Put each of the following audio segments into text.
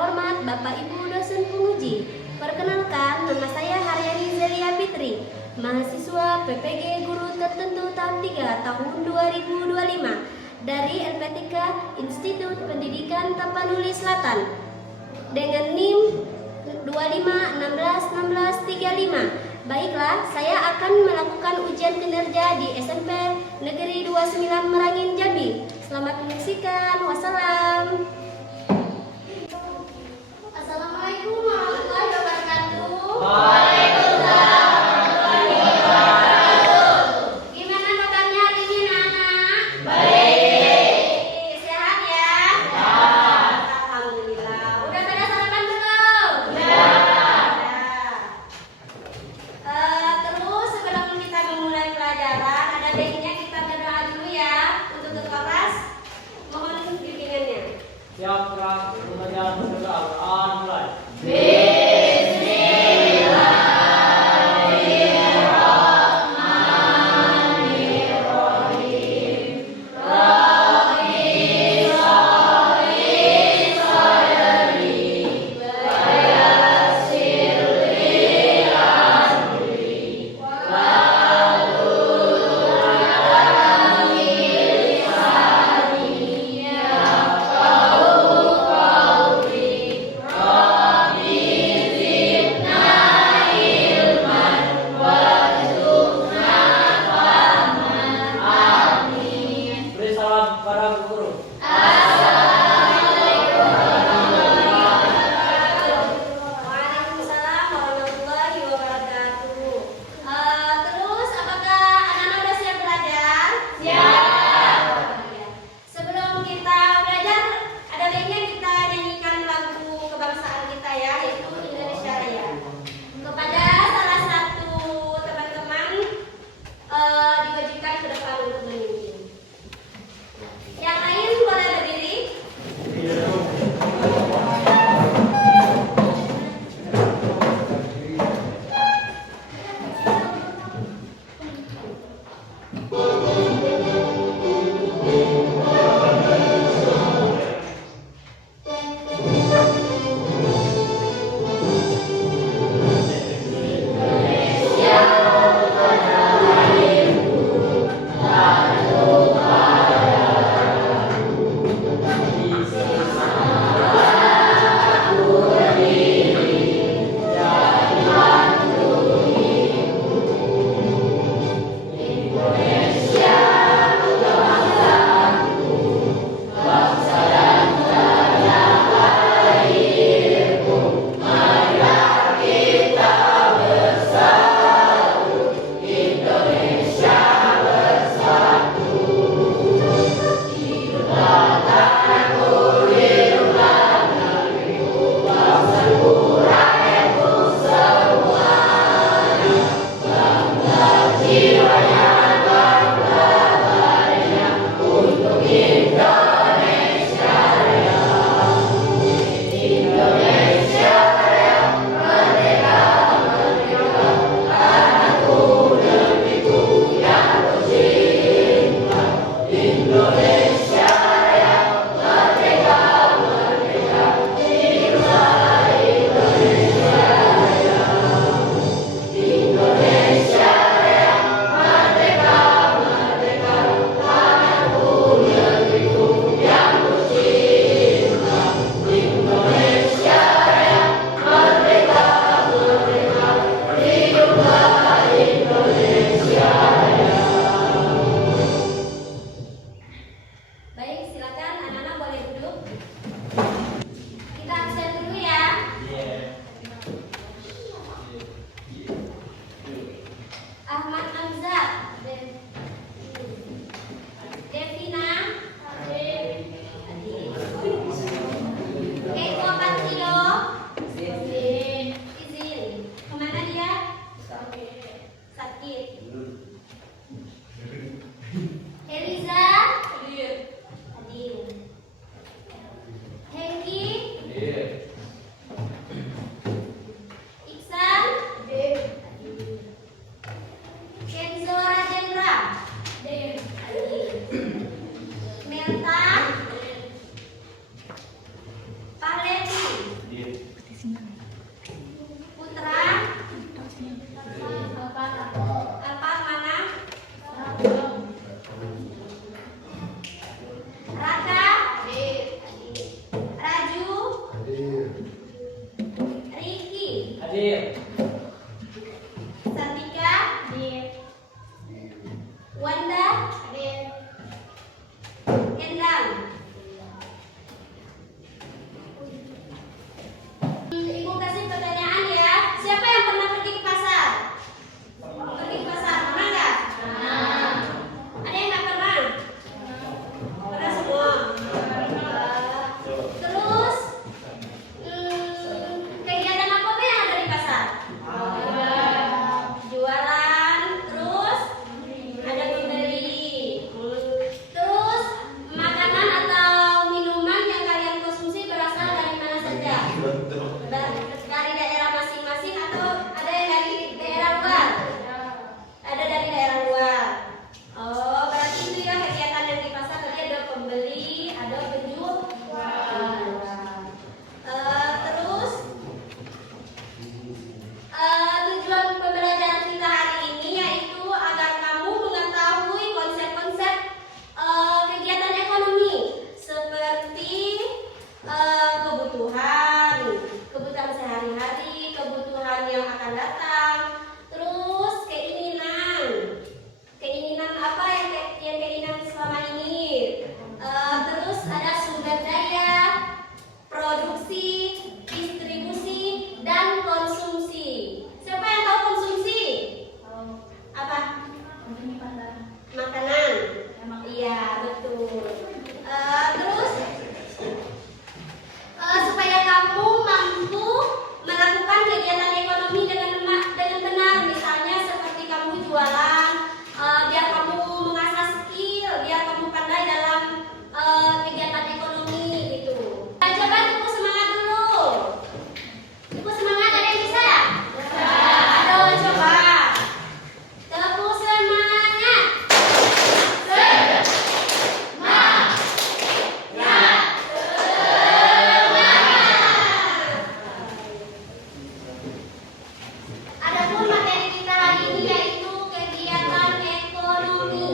terhormat Bapak Ibu dosen penguji. Perkenalkan, nama saya Haryani Zelia Fitri, mahasiswa PPG Guru Tertentu tahun 3 tahun 2025 dari LPTK Institut Pendidikan Tapanuli Selatan dengan NIM 25161635. Baiklah, saya akan melakukan ujian kinerja di SMP Negeri 29 Merangin, Jambi. Selamat menyaksikan. Wassalam. Assalamualaikum warahmatullahi wabarakatuh. Waalaikumsalam warahmatullahi wabarakatuh. Gimana kabarnya hari ini, anak-anak? Baik. Sehat ya? Ya. Alhamdulillah. Udah pada sarapan belum? Ya. Terus sebelum kita memulai pelajaran, ada baiknya kita berdoa dulu ya untuk ke kelas. Mohon bimbingannya. Putra. Apa mana? Raka. Raju. Riki. Santika. Wanda. Endang. Ibu kasih pertanyaan ya. Siapa yang pernah pergi ke pasar? Pergi ke pasar, pernah nggak? Ada yang nggak pernah? Pernah semua. Terus kegiatan apa yang ada di pasar? Jualan. Terus ada pembeli. Terus makanan atau minuman yang kalian konsumsi berasal dari mana saja? Dari daerah masing-masing atau ada yang dari daerah luar? Ada dari daerah luar. Oh, berarti itu ya kegiatan yang di pasar tadi ada pembeli, ada penjual. Terus tujuan pembelajaran kita hari ini yaitu agar kamu mengetahui konsep-konsep kegiatan ekonomi seperti kebutuhan sehari-hari, kebutuhan yang akan datang, terus keinginan apa yang keinginan selama ini, terus ada sumber daya, produksi, distribusi, dan konsumsi. Siapa yang tahu konsumsi? Apa? Makanan. Iya, betul. Terus supaya kamu mampu melakukan kegiatan ekonomi dengan benar, misalnya seperti kamu jualan, biar kamu mengasah skill, biar kamu pandai dalam kegiatan ekonomi gitu. Coba tepuk semangat dulu. Tepuk semangat, ada yang bisa? Aduh, coba. Tepuk semangat. Adapun materi kita hari ini yaitu kegiatan ekonomi.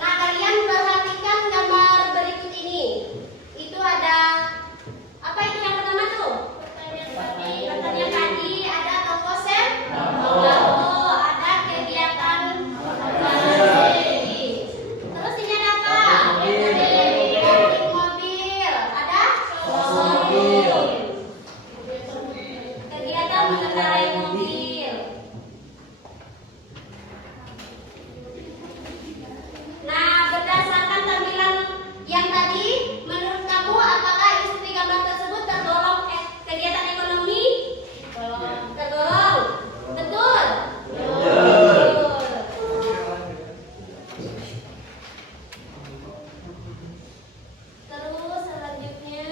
Nah, kalian perhatikan gambar berikut ini. Itu ada apa itu yang pertama tuh? Pertanian padi, ada toko sembako, ada kegiatan terus ini ada apa? Pabrik mobil, ada showroom. Kegiatan mengendarai mobil. Nah, berdasarkan tampilan yang tadi, menurut kamu apakah isi gambar tersebut tergolong kegiatan ekonomi? Tergolong. Betul? Betul. Terus selanjutnya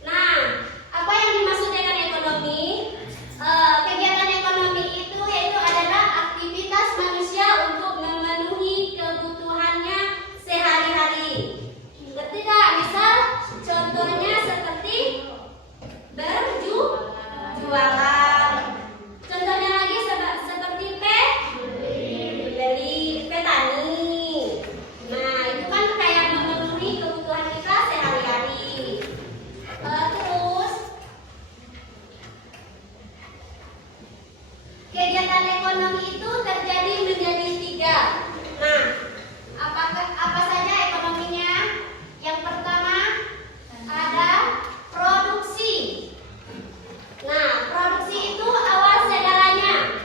nah, apa yang dimaksud dengan ekonomi? Kegiatan ekonomi itu yaitu adalah aktivitas manusia untuk memenuhi kebutuhannya sehari-hari. Ngerti nggak? Misal contohnya seperti berjualan. Contohnya lagi seperti petani. Nah, itu kan kayak memenuhi kebutuhan kita sehari-hari. Terus kegiatan ekonomi itu terjadi menjadi 3. Nah, apa saja ekonominya? Yang pertama ada produksi. Nah, produksi itu awal segalanya.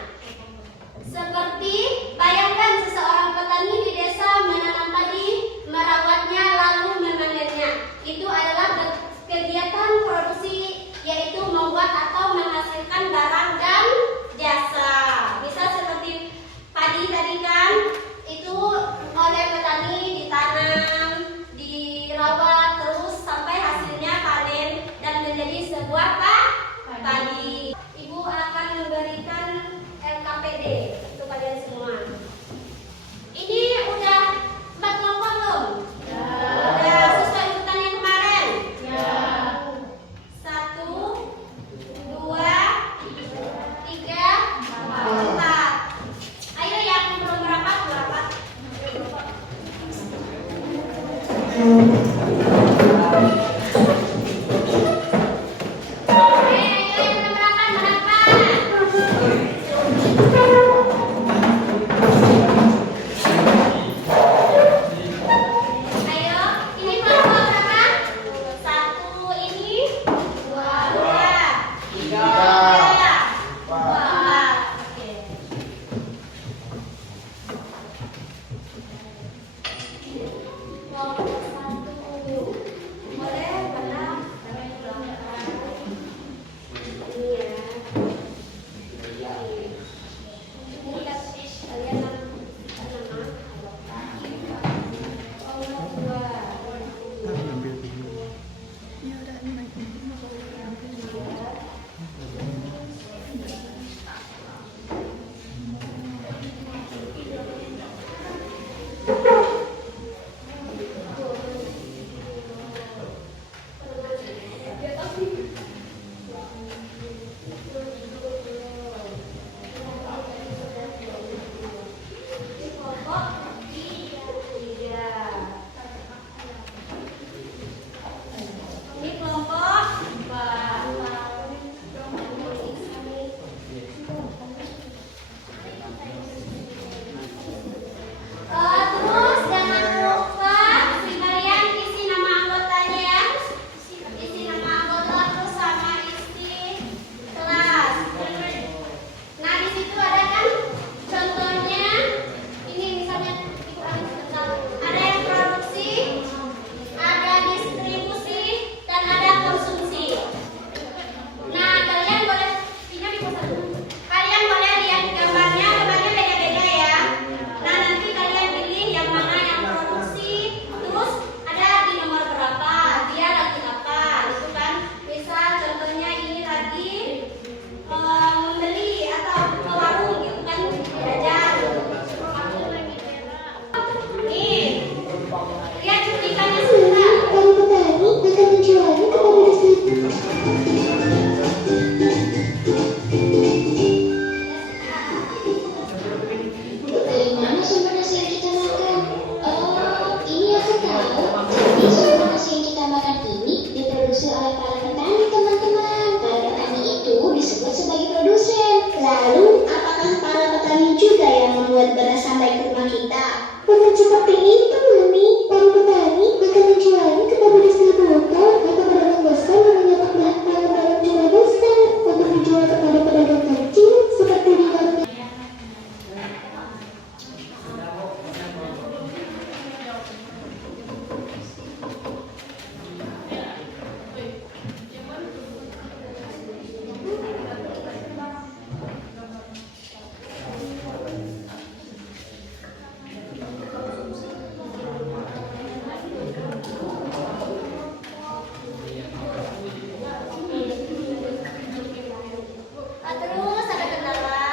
Seperti bayangkan seseorang petani di desa menanam padi, merawatnya lalu menanennya. Itu adalah kegiatan produksi, yaitu membuat atau menghasilkan barang dan jasa. Misal seperti padi tadi Lalu, apakah para petani juga yang membuat beras sampai ke rumah kita? Bukan seperti itu, Mami. Para petani akan menjualnya kepada distributor atau pedagang besar yang menyetok barang dalam jumlah besar untuk dijual kepada pedagang kecil seperti di warung. Terus ada kendala.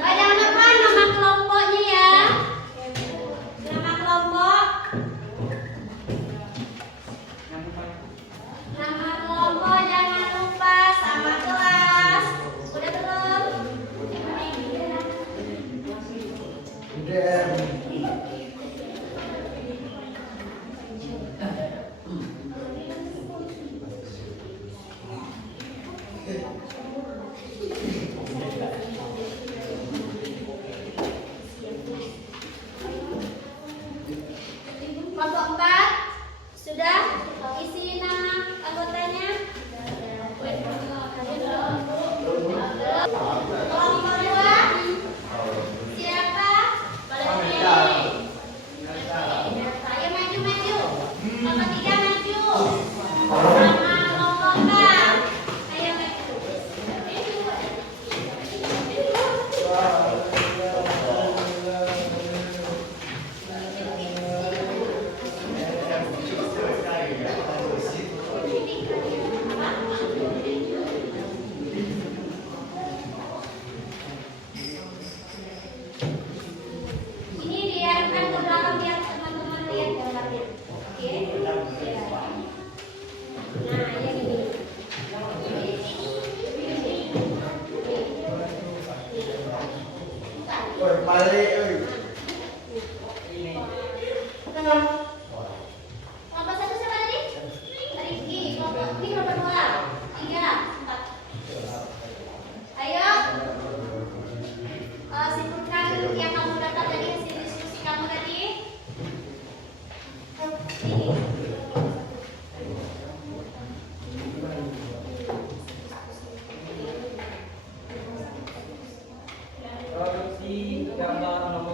Jangan lupa nama kelompoknya ya. Nama kelompok. Nama kelompok jangan lupa sama kelas. Udah belum? Kelompok 4 sudah isi nama anggotanya. Kelompok 2 siapa? Ayo maju-maju. Kelompok 3 maju. Sama kelompok 4. Ayo maju. Ini diarahkan ke belakang biar teman-teman lihat gambarnya. Oke? Nah, yang ini. Kelompok 1 siapa tadi? Rifki. Ini kelompok 2, 3, 4. Ayo. Simpulkan yang kamu dapat dari hasil diskusi kamu tadi. Produksi gambar nomor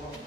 kok.